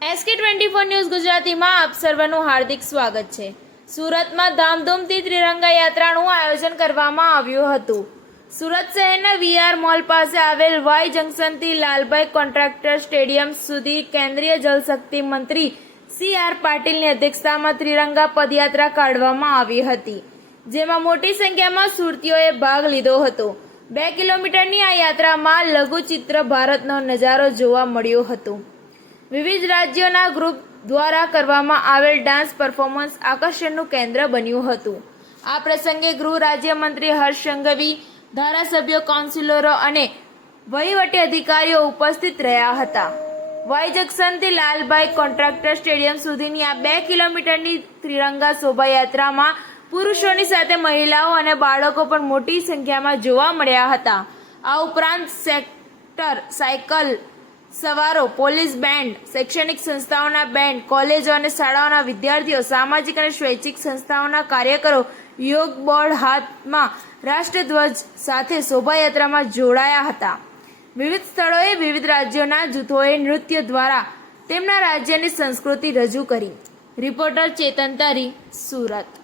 SK24 news ગુજરાતીમાં આપ સર્વનું હાર્દિક સ્વાગત છે। સુરતમાં ધામધૂમથી ત્રિરંગા યાત્રાનું આયોજન કરવામાં આવ્યું હતું। સુરત શહેરના VR મોલ પાસે આવેલ વાય જંકશનથી લાલભાઈ કોન્ટ્રાક્ટર સ્ટેડિયમ સુધી કેન્દ્રીય જલશક્તિ મંત્રી CR પાટીલની અધ્યક્ષતામાં ત્રિરંગા પદયાત્રા કાઢવામાં આવી હતી, જેમાં મોટી સંખ્યામાં સુરતીઓએ ભાગ લીધો હતો। 2 કિલોમીટરની આ યાત્રામાં લઘુચિત્ર ભારતનો નજારો જોવા મળ્યો હતો। વિવિધ રાજ્યોના ગ્રુપ દ્વારા કરવામાં આવેલ ડાન્સ પરફોર્મન્સ આકર્ષણનું કેન્દ્ર બન્યું હતું। આ પ્રસંગે ગૃહ રાજ્યમંત્રી હર્ષ સંઘવી, ધારાસભ્યો, કાઉન્સિલરો અને વહીવટી અધિકારીઓ ઉપસ્થિત રહ્યા હતા। વાય જંકશનથી લાલભાઈ કોન્ટ્રાક્ટર સ્ટેડિયમ સુધીની આ 2 કિલોમીટરની ત્રિરંગા શોભાયાત્રામાં પુરુષોની સાથે મહિલાઓ અને બાળકો પણ મોટી સંખ્યામાં જોવા મળ્યા હતા। આ ઉપરાંત સેક્ટર સાયકલ સવારો, પોલીસ બેન્ડ, શૈક્ષણિક સંસ્થાઓના બેન્ડ, કોલેજો અને શાળાઓના વિદ્યાર્થીઓ, સામાજિક અને સ્વૈચ્છિક સંસ્થાઓના કાર્યકરો, યોગ બોર્ડ હાથમાં રાષ્ટ્રધ્વજ સાથે શોભાયાત્રામાં જોડાયા હતા। વિવિધ સ્થળોએ વિવિધ રાજ્યોના જૂથોએ નૃત્ય દ્વારા તેમના રાજ્યની સંસ્કૃતિ રજૂ કરી। રિપોર્ટર ચેતન તારી, સુરત।